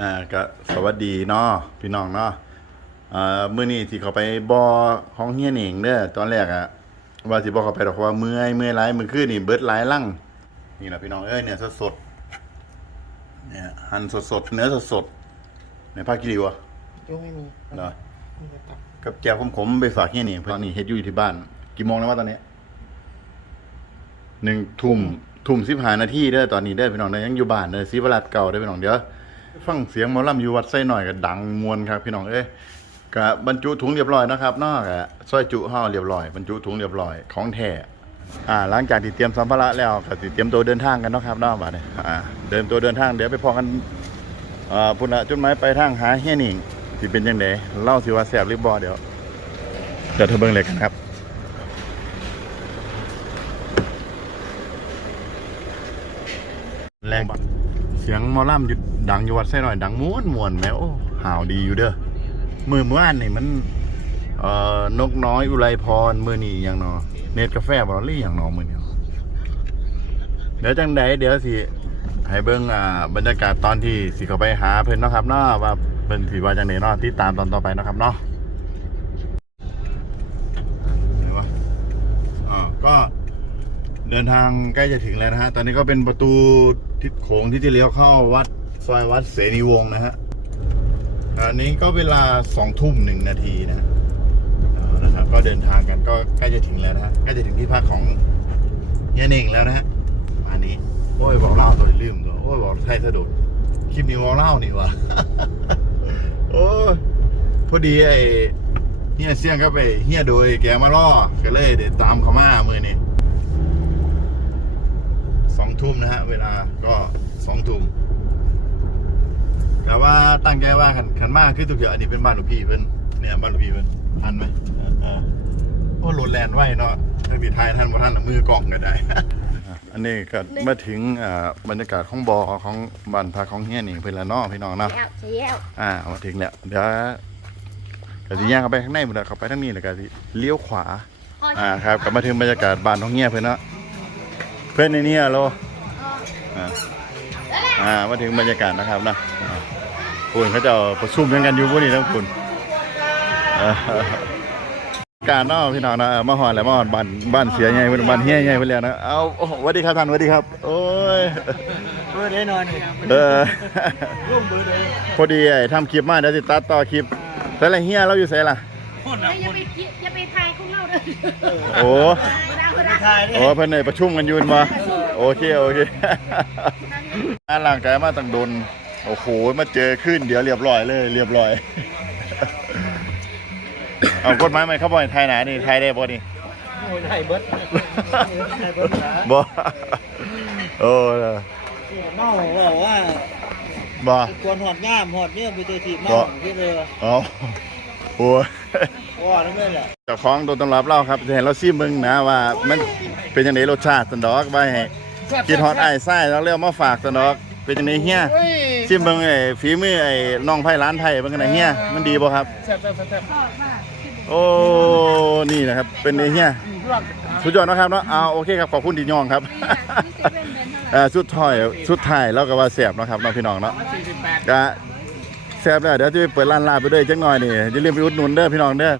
อ่าก็สวัสดีเนาะพี่น้องเนาะอ่ามื้อนี้ที่เขาไปบ่อของเฮียนเองเด้อตอนแรกอะว่าสิบ่เขาไปดอกเพราะว่าเมื่อยเมื่อยหลายมื้อคืนนี่เบิดหลายลังนี่ล่ะพี่น้องเอ้ยเนี่ยสดๆเนี่ยหั่นสดๆเนื้อสดๆในภาคกิริวอะยุ่งไม่มีเหรอมีแต่ตับกับแก้วขมๆไปฝากเฮียนี่เพิ่นนี่เฮ็ดอยู่ที่บ้าน กี่โมงแล้ววะตอนนี้หนึ่งทุ่มทุ่มสิบห้านาทีเด้อตอนนี้เด้อพี่น้องเด้อยังอยู่บ้านเด้อศรีวราชเก่าเด้อพี่น้องเดี๋ยว ฟังเสียงหมอลำอยู่วัดไส้หน่อยก็ดังมวนครับพี่น้องเอ้ยก็บรรจุถุงเรียบร้อยนะครับนาะก็ซอยจุห่อเรียบร้อยบรรจุถุงเรียบร้อยของแท้อ่าหลังจากที่เตรียมสัมภาระแล้วก็สิเตรียมตัวเดินทางกันเนาะครับนาะบัดนี้อ่าเดินตัวเดินทางเดี๋ยวไปพอกันอ่าพุ่นละจุดหมายไปลายทางหาเฮียนิงสิเป็นจังไดเล่าสิว่าแซ่บหรือบ่เดี๋ยวเดี๋ยวเธอเบิงเลยกันครับแรง เสียงมอลำอยู่ดังอยู่วัดไส้หน่อยดังม้วนมวนแมวห่าวดีอยู่เด้อมือเมื่อวานนี่มันเอ่อนกน้อยอุไรพรมือนี่อย่างนอเนตกาแฟบอลลี่อย่างนอมือนี่เดี๋ยวจังใดเดี๋ยวสิให้เบิ่งอ่าบรรยากาศตอนที่สิเขาไปหาเพิ่นเนาะครับเนาะว่าเพิ่นสิว่าจังไดเนาะติดตามตอนต่อไปนะครับเนาะไหนวะอ่าก็ เดินทางใกล้จะถึงแล้วนะฮะ ตอนนี้ก็เป็นประตูทิศโขงที่จะเลี้ยวเข้าวัดซอยวัดเสนีวงนะฮะอันนี้ก็เวลาสองทุ่มหนึ่งนาทีนะนะครับ ก็เดินทางกันก็ใกล้จะถึงแล้วนะฮะ ใกล้จะถึงที่พักของเฮียเน่งแล้วนะฮะอันนี้ โอ้ยบอกเล่าตัวลืมตัว โอ้ยบอกไทยสะดุด คลิปนี้บอกเล่านี่วะโอ้ยพอดีไอเฮียเสี่ยงก็ไปเฮียโดยแกมาล่อก็เลยเดี๋ยวตามเขามามือนี่ ทุ่มนะฮะ เวลาก็สองทุ่มแต่ว่าตั้งใจว่าขันขันมากคือตุกอย่างอันนี้เป็นบ้านหลวงพี่เพิ่นเนี่ยบ้านหลวงพี่เพิ่นทันไหมอ่าโอ้โหลดแลนไว้เนาะถ้ามีทายท่านบ่ท่านเอามือกล่องก็ได้ อันนี้ก็มาถึงอ่าบรรยากาศของบอของบ้านพักของเฮียนี่เพิ่นละเนาะพี่น้องเนาะแล้วเสียวอ่ามาถึงแล้วเดี๋ยวก็สิย่างเข้าไปข้างในหมดแล้วเข้าไปทางนี้แล้วก็สิเลี้ยวขวาอ่าครับกลับมาถึงบรรยากาศบ้านท้องเงียเพื่อนเนาะเพื่อนในนี้อะโล อ่าอ่ามาถึงบรรยากาศนะครับนะอ่าคุณเขาจะเอาประชุมยังกันอยู่พวกนี้ทั้งคุณอ่าการเนาะพี่น้องเนาะเออมาหอนแล้วมาหอนบ้านบ้านเสียใหญ่เพิ่นบ้านเฮียใหญ่เพิ่นแล้วนะเอาโอ้สวัสดีครับท่านสวัสดีครับ โอ้ยเบอร์ได้นอนนี่เออร่วมเบอร์เลยพอดีไอ้ทำคลิปมาเดี๋ยวสิตัดต่อคลิปแต่ละเฮียเราอยู่ไสล่ะคนอย่าละคไปนอย่าไปทายของเราเด้อโอ้บ่ได้บ่ไม่ได้ทายเลยโอ้เพิ่นในประชุมกันอยู่มา โอเคโอเคอ่าร่างกายมาตั้งโดนโอ้โหมาเจอขึ้นเดี๋ยวเรียบร้อยเลย เรียบร้อย เอากฎหมายใหม่เขาบอกให้ไทยหนานี่ไทยได้บ่นี่โอ้ยไทยเบิร์ดไทยเบิร์ดนะบ่โอ้เมาบอกว่าบ่ควรหอดง่ามหอดเนี่ยไปเจอทีเมาที่เลยอ๋อโอ้ยว่านั่นเลยแหละเจ้าของตัวตำรับเล่าครับจะเห็นเราซิมมึงนะว่ามันเป็นยังไงรสชาติสันดอกไว้ให้ กินฮอตไอ้ไส้แล้วเรียกมาฝากสันดอกเป็นยังไงเฮียซิมเบิ่งไอ้ฝีมือไอ้น้องไผ่ร้านไทยเป็นไงเฮียมันดีบ่ครับแซ่บแซ่บแซ่บโอ้ นี่นะครับ เป็นไอ้เฮียสุดยอดนะครับเนาะเอาโอเคครับขอบคุณที่ย่องครับเอ่อสุดท้ายสุดท้ายแล้วก็ว่าแสบเนาะครับเน้องพี่น้องเนาะสี่สิบแปดก็แสบแล้วเดี๋ยวจะไปเปิดร้านลาบไปด้วยจังหน่อยนี่อย่าลืมไปอุดหนุนเด้อพี่น้องเด้อ